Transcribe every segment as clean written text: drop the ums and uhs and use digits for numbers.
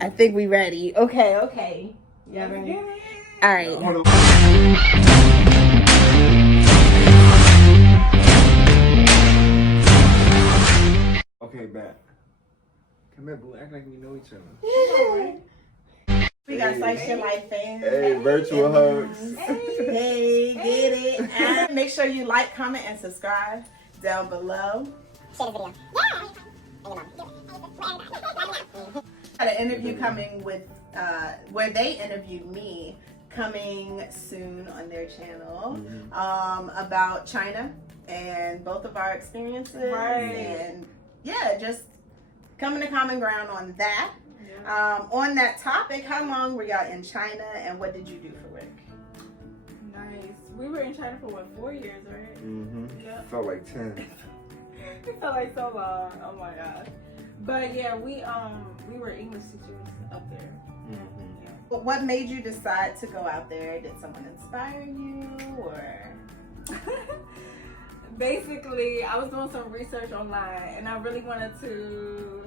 I think we ready. Okay. Yeah, ready? All right. Okay, back. Come here, boo. Act like we know each other. We got SICE Your Life fans. Hey, virtual hugs. Hey, get it. And make sure you like, comment, and subscribe down below. Share this video. Had an interview coming with, where they interviewed me, coming soon on their channel, about China and both of our experiences. And yeah, just coming to common ground on that. On that topic, how long were y'all in China and what did you do for work? Nice. We were in China for 4 years, right? Yeah. Felt like 10. It felt like so long. Oh my gosh. But yeah, we were English teachers up there. Yeah. But what made you decide to go out there? Did someone inspire you or? Basically, I was doing some research online and I really wanted to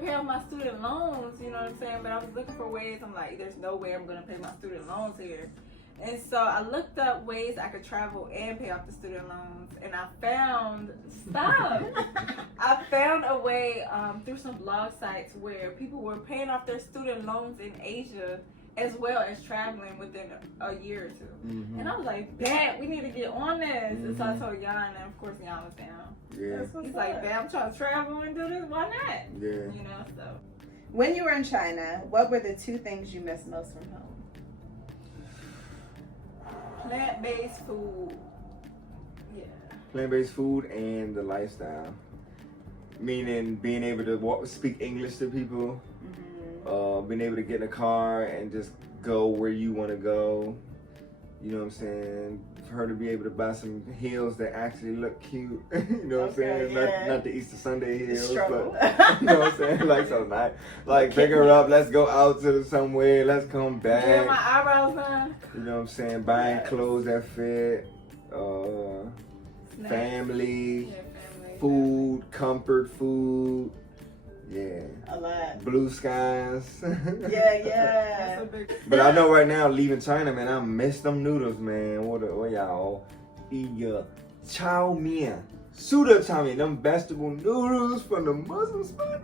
pay off my student loans, you know what I'm saying? But I was looking for ways. I'm like, there's no way I'm gonna pay my student loans here. And so I looked up ways I could travel and pay off the student loans, and I found a way through some blog sites where people were paying off their student loans in Asia as well as traveling within a year or two. And I was like, "Bet we need to get on this." And so I told Jan, and of course Jan was down. Yeah. He's like, "Bet I'm trying to travel and do this. Why not?" Yeah. You know. So When you were in China, what were the 2 things you missed most from home? plant-based food. Yeah. Plant-based food and the lifestyle. Meaning being able to speak English to people, being able to get in a car and just go where you want to go. You know what I'm saying? For her to be able to buy some heels that actually look cute. You know what I'm saying? Yeah. Not the Easter Sunday heels, Struggle. but you know what I'm saying? Like so nice. Like pick her up, let's go out to somewhere, let's come back. Yeah, my eyebrows done. You know what I'm saying? Buying clothes that fit, Snacks. family, Yeah, family. food, comfort food. Yeah. A lot. Blue skies. Yeah. That's a big. But I know right now, leaving China, man, I miss them noodles, man. What y'all eat your chow mein. Suda chow mein, them vegetable noodles from the Muslim spot.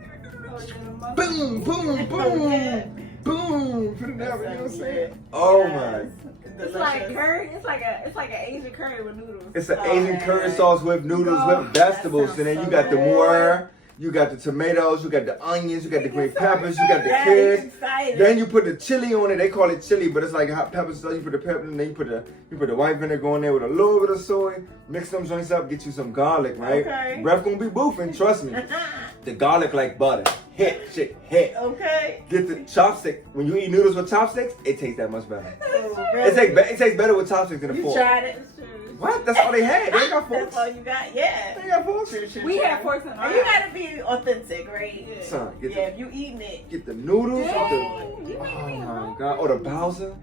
Boom, boom, boom, boom. Put it down, you know what I'm saying? Oh my. It's like curry. It's like an Asian curry with noodles. It's an Asian curry sauce with noodles with vegetables, and then you got the muir. You got the tomatoes, you got the onions, you got the green peppers, you got the carrots. Then you put the chili on it. They call it chili, but it's like hot pepper sauce. You put the pepper, and then you put the white vinegar on there with a little bit of soy. Mix them joints up, get you some garlic, right? Okay. Breath gonna be boofing, trust me. The garlic like butter. Hit. Okay. Get the chopstick. When you eat noodles with chopsticks, it tastes that much better. Oh, really? It tastes better with chopsticks than a You fork. tried it? What? That's all they had. They ain't got forks. That's all you got? Yeah. They got forks. We have forks and And you gotta be authentic, right? Yeah. Son, If you eating it. get the noodles. Dang, With you the, made oh me my hungry. god. Oh, the Bowser.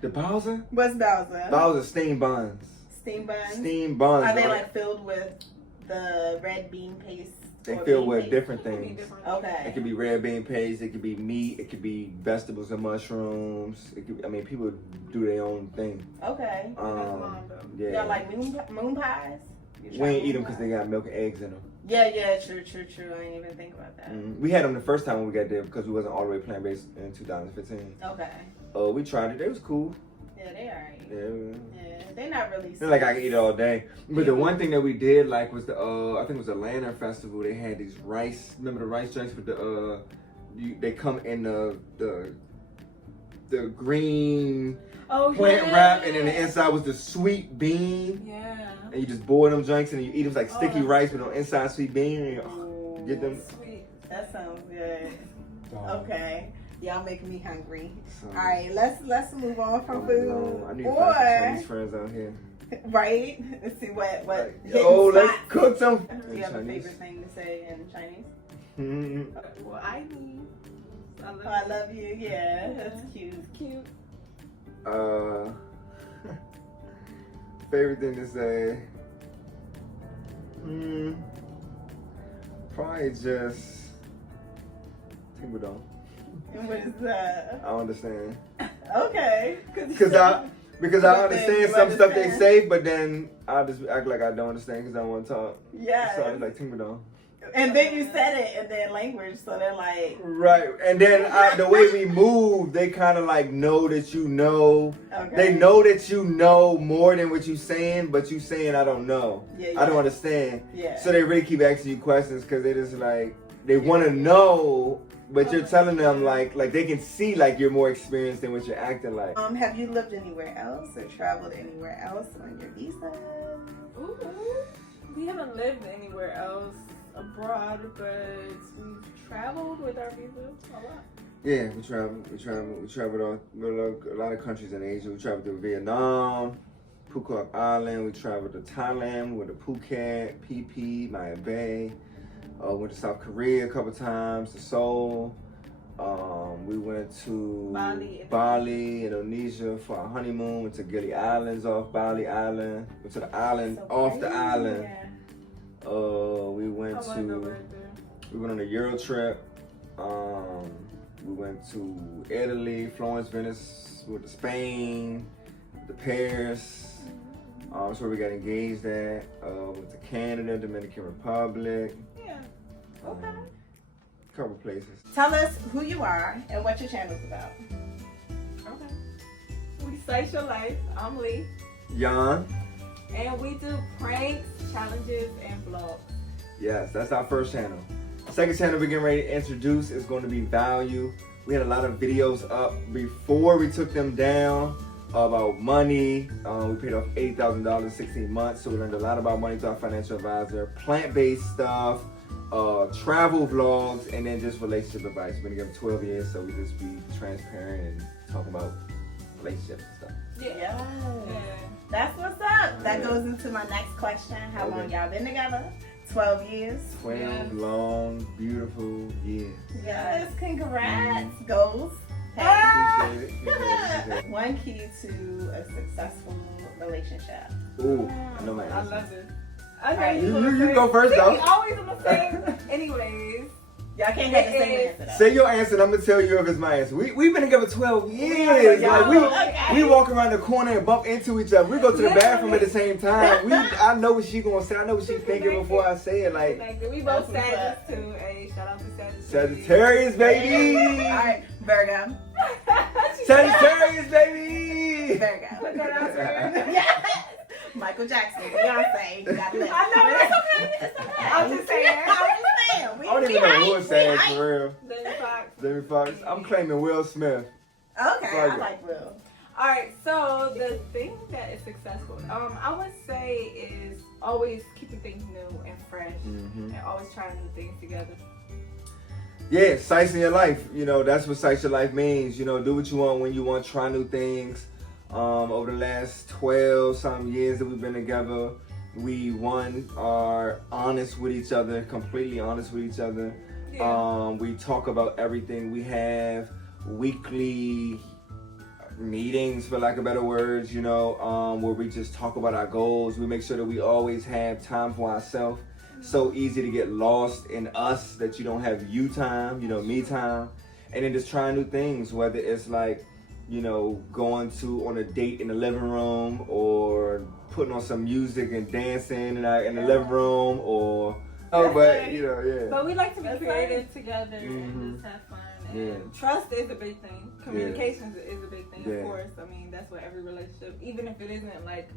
The Bowser? What's Bowser? Bowser steamed buns. Steam buns? Steamed buns. Are they dog. like filled with the red bean paste? They or filled bean with paste? different It could be things. different. It Okay. could be red bean paste, it could be meat, it could be vegetables and mushrooms. People do their own thing. Okay. That's mom, though. Yeah. Y'all like moon pies? You We try ain't eat moon them because pies? they got milk and eggs in them. Yeah, true. I didn't even think about that. We had them the first time when we got there because we wasn't all the way plant-based in 2015. Okay. We tried it. It was cool. Yeah, they alright. Yeah. Yeah, they not really. It's like I can eat it all day. But the one thing that we did like was the I think it was the Lantern Festival. They had these rice. Remember the rice drinks with the they come in the green plant wrap, and then the inside was the sweet bean. Yeah. And you just boil them drinks and you eat them like sticky that's rice with on inside sweet bean. And get them. Sweet. That sounds good. Oh, Okay. Y'all making me hungry. so- All right, let's move on from Oh, food. no, I need to find some Chinese friends out here. Right? Let's see what hidden Oh, let's spots. cook some. Do you have a Chinese. favorite thing to say in Chinese? Well, I need. Oh, I love you. Yeah, that's cute. Cute. Favorite thing to say? Probably just People don't. And what is that? I don't understand. Okay. Because I understand some stuff they understand. say, but then I just act like I don't understand because I don't want to talk. Yeah. So it's like, people don't. And then you said it in their language, so they're like, Right, and then the way we move, they kind of like know that you know. okay. They know that you know more than what you saying, but you saying I don't know. Yeah, I don't understand. Yeah. So they really keep asking you questions because they just like they want to know, but you're telling them like they can see like you're more experienced than what you're acting like. Have you lived anywhere else or traveled anywhere else on your visa? Ooh, we haven't lived anywhere else abroad, but we've traveled with our visa a lot. Yeah, we traveled a lot of countries in Asia. We traveled to Vietnam, Phuket Island. We traveled to Thailand. We went to Phuket, PP, Maya Bay. Went to South Korea a couple times, to Seoul. We went to Bali, Indonesia for our honeymoon. Went to Gili Islands off Bali Island. Went to the island off the island. Yeah. We went on a Euro trip. We went to Italy, Florence, Venice, went to Spain, to Paris. That's where we got engaged at. Went to Canada, Dominican Republic. Yeah. Okay. Couple places. Tell us who you are and what your channel's about. Okay. We SICE Your Life. I'm Lee. Jan. And we do pranks, challenges, and vlogs. Yes, that's our first channel. Second channel we're getting ready to introduce is going to be Value. We had a lot of videos up before we took them down about money. We paid off $80,000 in 16 months, so we learned a lot about money to our financial advisor, plant-based stuff, travel vlogs, and then just relationship advice. We've been together 12 years, so we just be transparent and talk about relationships and stuff. Yeah. Yeah. That's what's up. That goes into my next question. How long y'all been together? 12 years. 12 long, beautiful years. Yes, congrats. Goals. Appreciate it. One key to a successful relationship. Ooh, I know my I answer. love it. I know Alright, You go first, See, though. we always on the same. Anyways. Y'all can't have the same answer though. Say your answer and I'm gonna tell you if it's my answer. We've been together 12 years. Like we walk around the corner and bump into each other. We go to the bathroom at the same time. I know what she gonna say. I know what she's thinking before I say it. Like we both Sagittarius too. Hey, shout out to Sagittarius. Sagittarius, baby. Alright, Virgo. Sagittarius, baby. Virgo. Put that out there. Yes. Michael Jackson, Beyonce. You got this. I know, it's okay. It's okay. I'm just saying. I don't even know who is Sag for real. Jamie Foxx. Jamie Foxx. I'm claiming Will Smith. Okay, I like Will. All right, so the thing that is successful, I would say, is always keeping things new and fresh, and always trying new things together. Yeah, SICE in your life. You know, that's what SICE your life means. You know, do what you want when you want, try new things. Over the last 12-something years that we've been together, we are honest with each other, completely honest with each other. Yeah. We talk about everything. We have weekly meetings, for lack of better words, you know, where we just talk about our goals. We make sure that we always have time for ourselves. So easy to get lost in us that you don't have you time, you know, me time. And then just trying new things, whether it's like, you know, going on a date in the living room, or putting on some music and dancing in the living room, or but you know, yeah. But we like to be creative together and just have fun. And trust is a big thing. Communication is a big thing, of course. I mean, that's what every relationship, even if it isn't like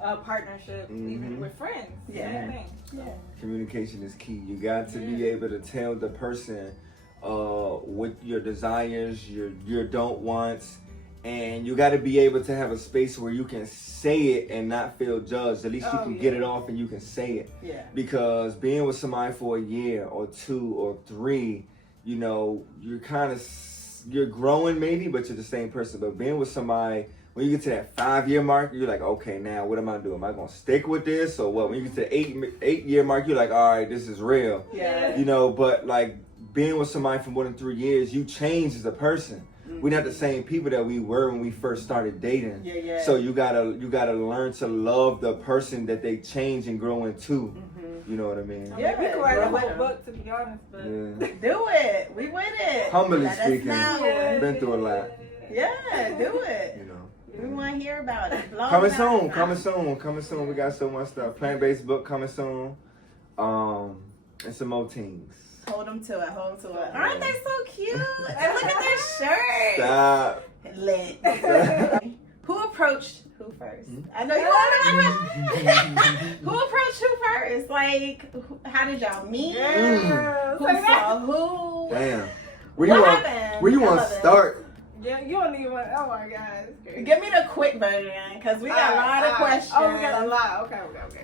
a partnership, even with friends, same thing. So. Communication is key. You got to be able to tell the person what your desires, your don't wants. And you got to be able to have a space where you can say it and not feel judged. At least you can get it off and you can say it. Yeah. Because being with somebody for a year or 2 or 3, you know, you're growing maybe, but you're the same person. But being with somebody, when you get to that 5-year mark, you're like, okay, now what am I doing? Am I going to stick with this or what? When you get to the 8-year mark, you're like, all right, this is real. Yeah. You know, but like being with somebody for more than 3 years, you change as a person. We're not the same people that we were when we first started dating. Yeah. So you gotta learn to love the person that they change and grow into. You know what I mean? Yeah, we could write a yeah. whole book, to be honest, but Yeah. Do it. We with it. Humbly Let us speaking, know. been through a lot. Yeah, do it. You know. We want to hear about it. Blow Coming it out. soon, coming soon, coming soon. We got so much stuff. Plant-based book coming soon. And some more things. Hold them to it. Hold them to it. Aren't they so cute? And look at their shirt. Stop. Lit. Who approached who first? I know you want to. Who approached who first? Like, how did y'all meet? yeah. Who saw who? Damn. Where What you want? happened? Where you I want love to it. start? Yeah, you don't even want. Oh my God, it's crazy. Give me the quick version, because we got a lot of questions. Oh, we got a lot. Okay.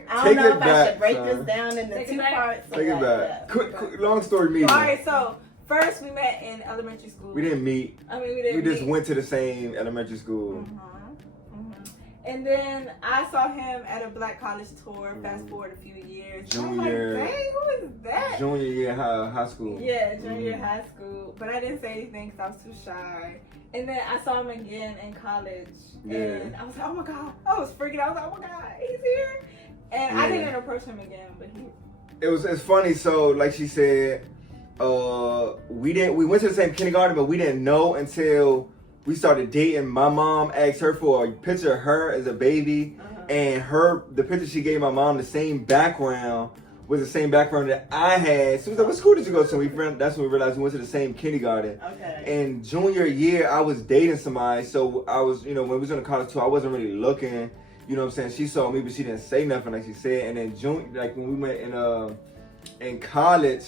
I don't Take know it if I back, should break son. this down into Take it two back. parts. Take it back. Quick, long story medium. All right, so first we met in elementary school. We didn't meet. I mean, we didn't. We just meet. went to the same elementary school. And then I saw him at a Black College tour. Fast forward a few years. I was Junior. like, dang, who is that? Junior year high school. Yeah, junior high school. But I didn't say anything because I was too shy. And then I saw him again in college. Yeah. And I was like, oh my God. I was freaking out. I was like, oh my God, he's here. And I Yeah. didn't approach him again, but he. It's funny. So like she said, we went to the same kindergarten, but we didn't know until we started dating. My mom asked her for a picture of her as a baby, and the picture she gave my mom, the same background was the same background that I had. So we was like, what school did you go to? That's when we realized we went to the same kindergarten. Okay. And junior year, I was dating somebody, so I was, when we was on the college tour, I wasn't really looking. You know what I'm saying? She saw me, but she didn't say nothing, like she said. And then when we went in college,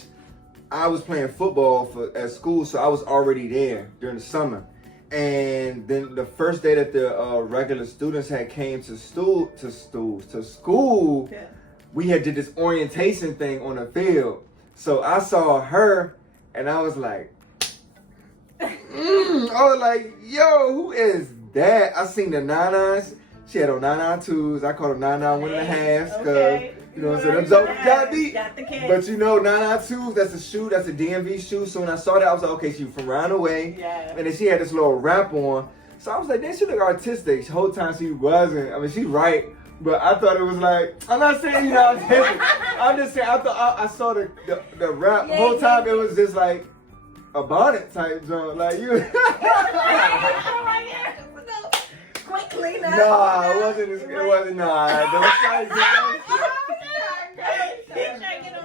I was playing football at school, so I was already there during the summer. And then the first day that the regular students had came to school, Yeah. we had did this orientation thing on the field. So I saw her, and I was like, I was like, yo, who is that? I seen the 99s. She had on 992s. I called them 99 1.5s. Okay. You know what I'm saying? Them jokes got me. Got the kid. But 992s, that's a shoe, that's a DMV shoe. So when I saw that, I was like, okay, she from round away. Yeah. And then she had this little wrap on. So I was like, damn, she look artistic. The whole time she wasn't. I mean, she's right. But I thought it was like, I'm not saying you're not artistic. I'm just saying, I thought I saw the wrap. The whole time it was just like a bonnet type joint. Like you. Quickly now. Nah, it wasn't, nah. Don't try to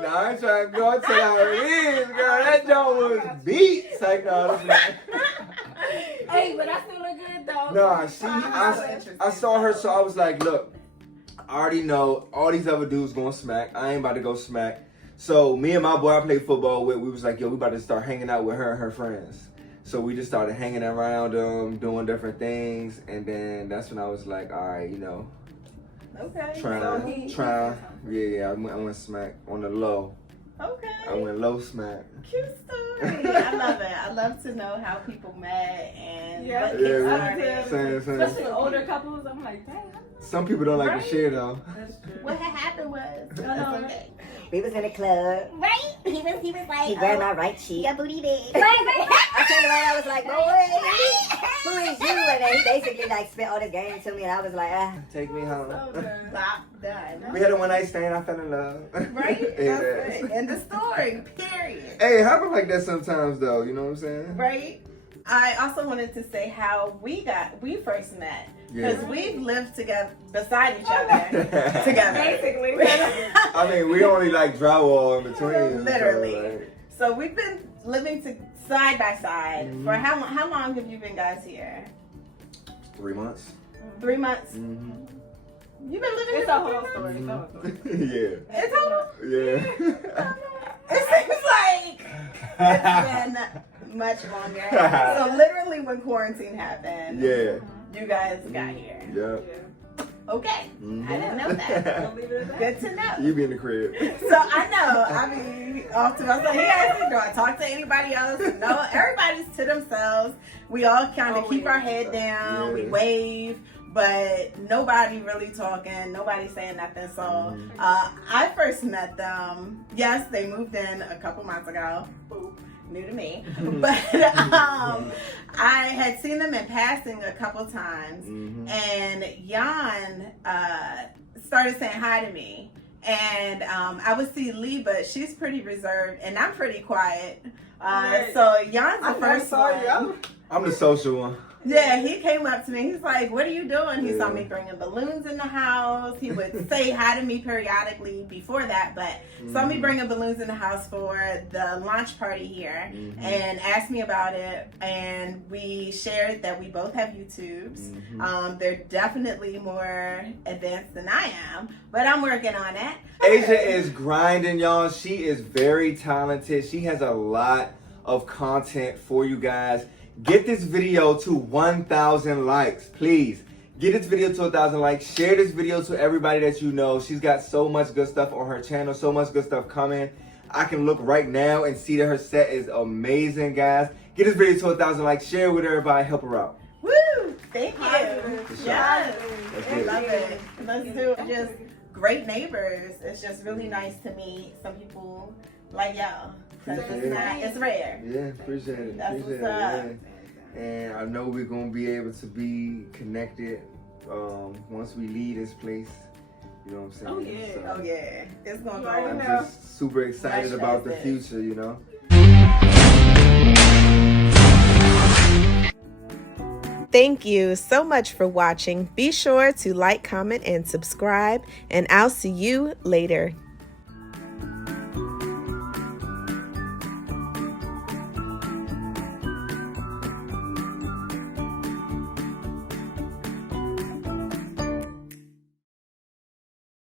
Nah, I ain't trying to go tell how it is, girl. That joint was beat. Like, no, this man. Hey, but I still look good though. Nah, I saw her, so I was like, look, I already know all these other dudes going smack. I ain't about to go smack. So me and my boy I played football with, we was like, yo, we about to start hanging out with her and her friends. So we just started hanging around them, doing different things, and then that's when I was like, all right, Okay. yeah, I went smack on the low. Okay. I went low smack. Cute story. I love it. I love to know how people met and Yeah. what Yeah, kids we- started. same. Especially older couples, I'm like, dang. Some people don't like to share though. That's true. What had happened was, okay. We was in a club. Right? He was like, He grabbed my right cheek. your booty big. I turned around, I was like, boy, who is you? And then he basically like spit all this game to me, and I was like, Take me home. So done. Stop, done. We had a one night stand. I fell in love. Right? Yeah. That's right. End the story. Period. Hey, it happens like that sometimes though. You know what I'm saying? Right? I also wanted to say how we first met. Because we've lived together, beside each other, together. Basically. I mean, we only like drywall in between. Literally. So, like, So we've been living side by side for how long have you been guys here? 3 months. 3 months? Mm-hmm. You've been living It's here a for whole 3 months? story. Yeah. It's total? Yeah. It seems like it's been much longer. So literally when quarantine happened, Yeah. you guys got here. Yeah. Okay. Mhm. I didn't know that. I'll leave it at that. Good to know. You be in the crib. So I know. I mean, off to myself. He asked me, do I talk to anybody else? No, everybody's to themselves. We all kind of keep our head down. We Yeah. wave, but nobody really talking. Nobody saying nothing. So I first met them. Yes, they moved in a couple months ago. New to me, but I had seen them in passing a couple times, and Jan started saying hi to me, And I would see Lee, but she's pretty reserved, and I'm pretty quiet. Right. So Jan's the I first saw one. you. I'm the social one. Yeah, he came up to me. He's like, "What are you doing?" He saw me bringing balloons in the house. He would say hi to me periodically before that, but saw me bringing balloons in the house for the launch party here and asked me about it. And we shared that we both have YouTubes. They're definitely more advanced than I am, but I'm working on it. Asia is grinding, y'all. She is very talented. She has a lot of content for you guys. Get this video to 1,000 likes, please. Get this video to 1,000 likes. Share this video to everybody that you know. She's got so much good stuff on her channel, so much good stuff coming. I can look right now and see that her set is amazing, guys. Get this video to 1,000 likes. Share it with everybody. Help her out. Woo! Thank you. Yes. Yes. Let's I get it. love it. Let's do it. Just great neighbors. It's just really nice to meet some people like y'all. 'Cause it's rare. Yeah, appreciate it. That's Appreciate what's up. it. Yeah. And I know we're gonna be able to be connected once we leave this place. You know what I'm saying? Oh, yeah. So, Oh yeah, it's gonna go. Right I'm now. just super excited Much about the as future, you know? Thank you so much for watching. Be sure to like, comment, and subscribe, and I'll see you later.